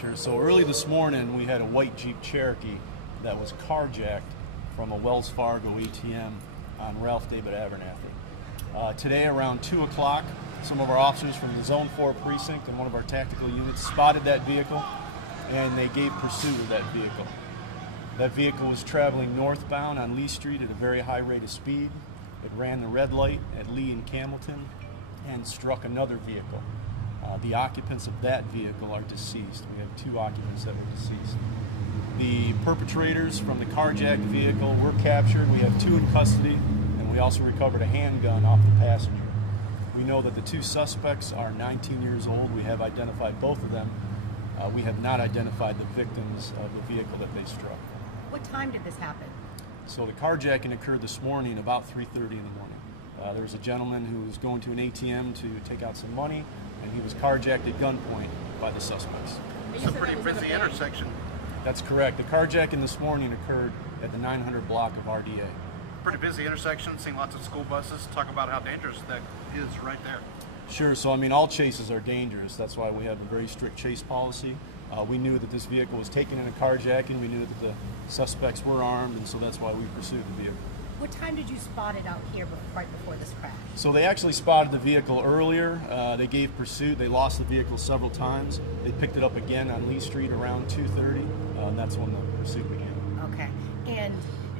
Sure. So early this morning, we had a white Jeep Cherokee that was carjacked from a Wells Fargo ATM on Ralph David Abernathy. Today, around 2 o'clock, some of our officers from the Zone 4 precinct and one of our tactical units spotted that vehicle, and they gave pursuit of that vehicle. That vehicle was traveling northbound on Lee Street at a very high rate of speed. It ran the red light at Lee and Campbellton and struck another vehicle. The occupants of that vehicle are deceased. We have 2 occupants that were deceased. The perpetrators from the carjacked vehicle were captured. We have 2 in custody, and we also recovered a handgun off the passenger. We know that the 2 suspects are 19 years old. We have identified both of them. We have not identified the victims of the vehicle that they struck. What time did this happen? So the carjacking occurred this morning about 3:30 in the morning. There was a gentleman who was going to an ATM to take out some money, and he was carjacked at gunpoint by the suspects. It's a pretty busy intersection. That's correct. The carjacking this morning occurred at the 900 block of RDA. Pretty busy intersection, seeing lots of school buses. Talk about how dangerous that is right there. Sure. So, I mean, all chases are dangerous. That's why we have a very strict chase policy. We knew that this vehicle was taken in a carjacking. We knew that the suspects were armed, and so that's why we pursued the vehicle. What time did you spot it out here right before this crash? So they actually spotted the vehicle earlier. They gave pursuit. They lost the vehicle several times. They picked it up again on Lee Street around 2:30, and that's when the pursuit began. Okay. And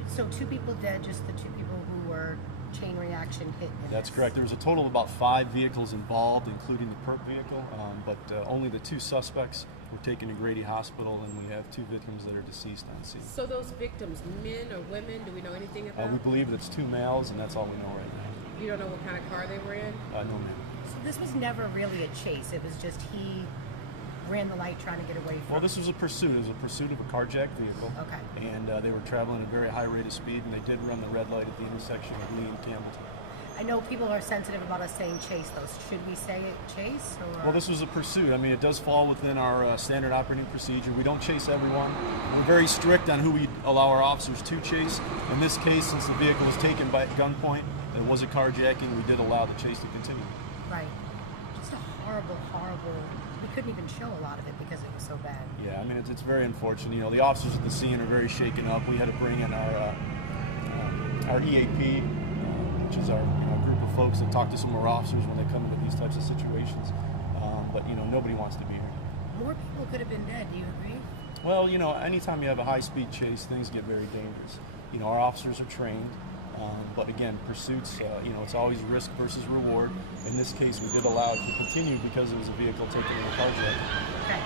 so 2 people dead, just the 2 people who were chain reaction hit. That's correct. There was a total of about 5 vehicles involved, including the perp vehicle, but only the 2 suspects were taken to Grady Hospital, and we have 2 victims that are deceased on scene. So those victims, men or women, do we know anything about? We believe that it's 2 males, and that's all we know right now. You don't know what kind of car they were in? No, ma'am. So this was never really a chase. It was just he ran the light trying to get away from. Well, this was a pursuit. It was a pursuit of a carjacked vehicle. Okay. And they were traveling at a very high rate of speed, and they did run the red light at the intersection of Lee and Campbellton. I know people are sensitive about us saying chase, though. Should we say it chase? Or? Well, this was a pursuit. I mean, it does fall within our standard operating procedure. We don't chase everyone. We're very strict on who we allow our officers to chase. In this case, since the vehicle was taken by gunpoint, it was a carjacking, we did allow the chase to continue. Right. Just a horrible, horrible... We couldn't even show a lot of it because it was so bad. Yeah, I mean, it's very unfortunate. You know, the officers at the scene are very shaken up. We had to bring in our EAP, which is our group of folks that talk to some of our officers when they come into these types of situations. But, you know, nobody wants to be here. More people could have been dead. Do you agree? Well, you know, anytime you have a high-speed chase, things get very dangerous. You know, our officers are trained. But again, pursuits, you know, it's always risk versus reward. In this case, we did allow it to continue because it was a vehicle taken in a carjacking. Okay.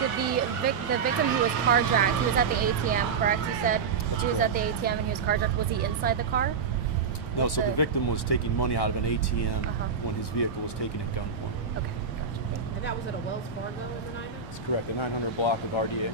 Did the victim who was carjacked, he was at the ATM, correct? You said he was at the ATM and he was carjacked. Was he inside the car? No, so the victim was taking money out of an ATM when his vehicle was taken at gunpoint. Okay, gotcha. And that was at a Wells Fargo in the 900? That's correct, the 900 block of RDA.